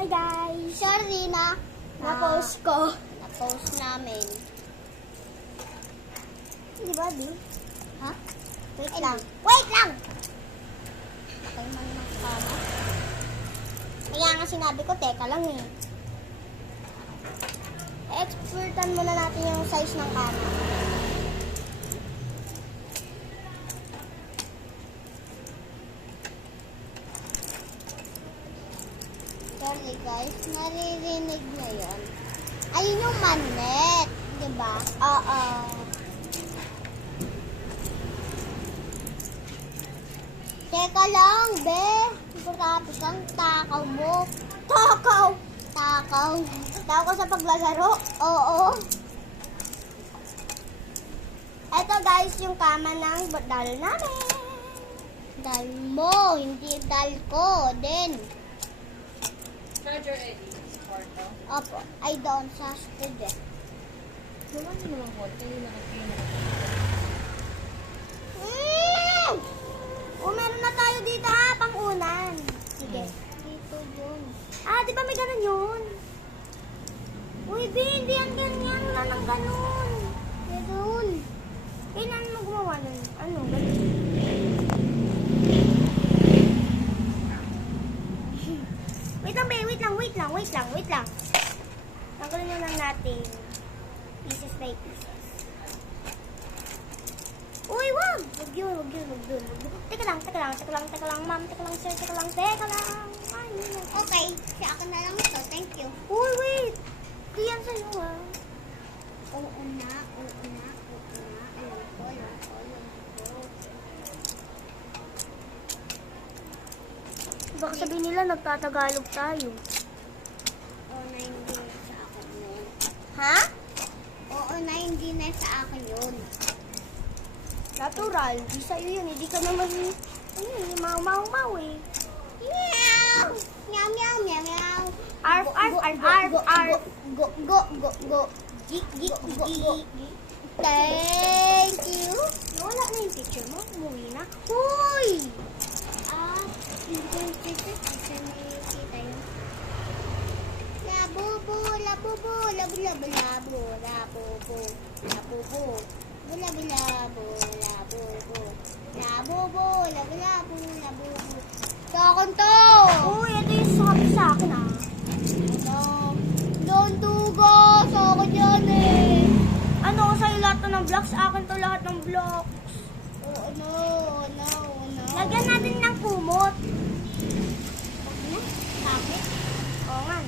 Hi guys! Sorry na. Na-post ko. Na-post namin. Di ba, di? Ha? Wait Ay, lang. Wait lang! Okay man ng kama. Kaya nga sinabi ko, teka lang eh. Expertan muna natin yung size ng kama. Sorry guys, naririnig nyo yun. Ayun yung manet, di ba? Oo. Teka lang, be. Grabe kang takaw mo. Takaw! Takaw. Takaw sa paglalaro. Oo. Ito guys, yung kama ng dal namin. Dal mo, hindi dal ko. Din. Charger Eddie, sa kwarto. Opo, ay doon sa studio. Naman din naman konti, nakikita. Meron na tayo dito ha, pang-unan. Sige. Dito yun. Ah, di ba may ganun yun? Uy, B, hindi yan ganyan. Wala nang ganun. Meron. Kailan mo gumawa nun? Ano, ganun? Wait lang, be. Wait lang. Tanggalin mo lang natin. Pieces by pieces. Uy, wag! Wag yun. Teka lang, ma'am. Teka lang, sir. Teka lang. Ay, yun. Okay, sa akin na lang ito. Thank you. Uy, wait! Di yan sa'yo, ha? Oo na. Alam ko. Baka sabihin nila nagtatagalog tayo. Oo na, hindi na sa akin yun. Ha? Oo na, hindi na sa akin yun. Natural. Di sa'yo yun. Hindi ka naman, mau eh. Meow! Meow. Arf. Go. Go. Thank you. Nawala na yung picture mo. Umuwi na. Uy! Hindi yung picture. Kasi nakikita yun. Labubu. Sa akin to! Uy, ito yung sabi sa akin, ah. Don't dugo! Sa akin yan eh! Ano, sa'yo lahat to ng blocks? Akin to lahat ng blocks. Oh, no. Lagyan natin ng kumot. Sabi? Oo nga.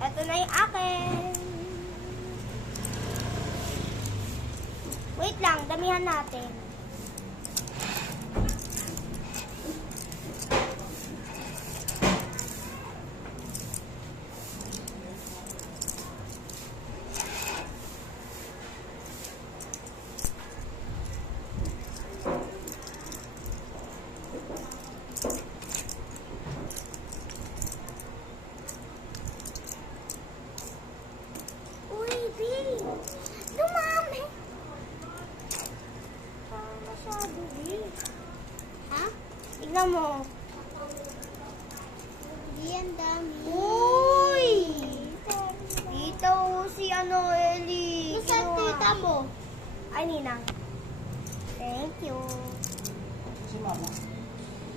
Ito na yung akin. Wait lang, damihan natin. Uy, B! Dumami! Parang masyado, B. Ha? Tignan mo. Hindi yan dami. Uy! Dito si Ellie. Saan Kinuha. tita mo? Ay, Ninang. Thank you. Si Mama.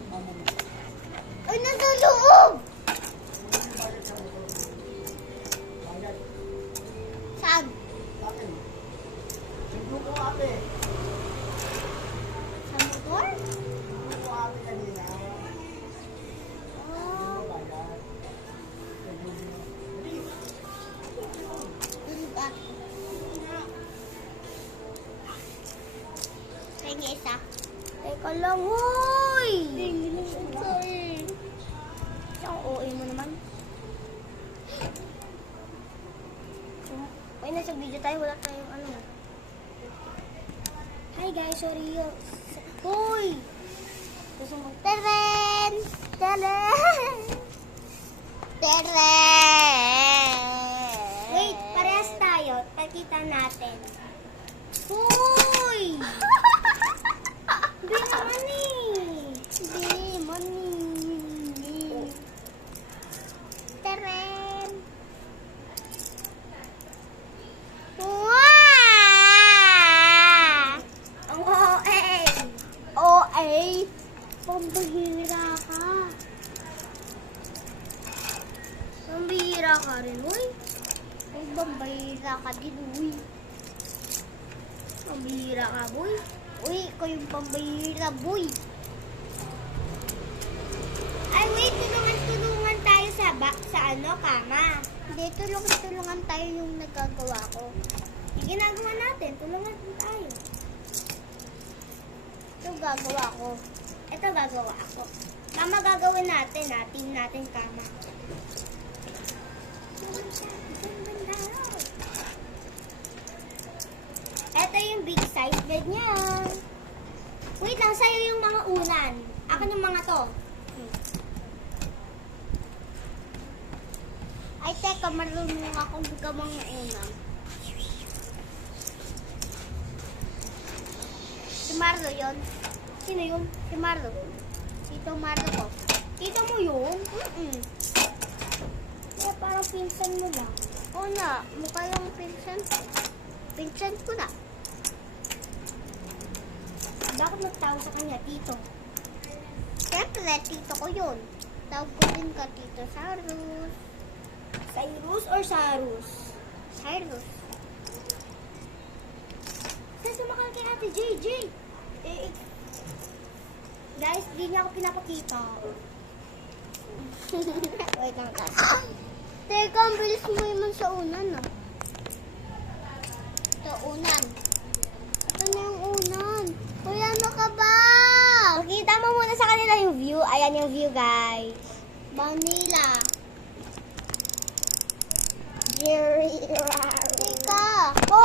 Mama mo. Ay, nasa loob! Saan? Akin. Siguro ko ate. Sa motor? Siguro ko ate kanina. Oh, Bayad. tulad. Kaya isa. Teka lang, huy! Sorry. Ang OA mo naman. Uy, nasa video tayo. Wala tayong ano. Hi guys, sorry. Huy! Gusto mo? Teren! Wait, parehas tayo. Pakita natin. Huy! Hindi naman eh. Hindi, money. Pambihira ka rin, uy. Ay, bambayra ka din, uy. Pambihira ka, boy. Uy, ikaw yung pambayra, boy. Ay, wait, tulungan tayo sa kama. Hindi, tulungan tayo yung nagagawa ko. Yung ginagawa natin, tulungan tayo. Ito gagawa ko. Ito gagawa ako. Kama gagawin natin, team natin kama. Ito yung big size bed niya. Wait lang, sa'yo yung mga unan. Akin yung mga to. Ay, teka, marunong akong gamang una. Si Marlo yun. Sino yun? Si Marlo. Tito Marlo ko. Tito mo yun? Kaya parang pinsan mo lang. Oo na, mukha yung pinsan. Pinsan ko na. Bakit nagtawag sa kanya, tito? Siyempre, tito ko yun. Tawag ko din ka, Tito Sarus. Cyrus or Sarus? Sarus. Saan sumakal kay Ate JJ? Guys, di niya ako pinapakita. Wait lang tayo. Teka, ang bilis mo naman sa unan, ah. Ito, unan. Ito na yung unan. Kuya, ano ka ba? Pakita mo muna sa kanila yung view. Ayan yung view, guys. Vanilla. Jerry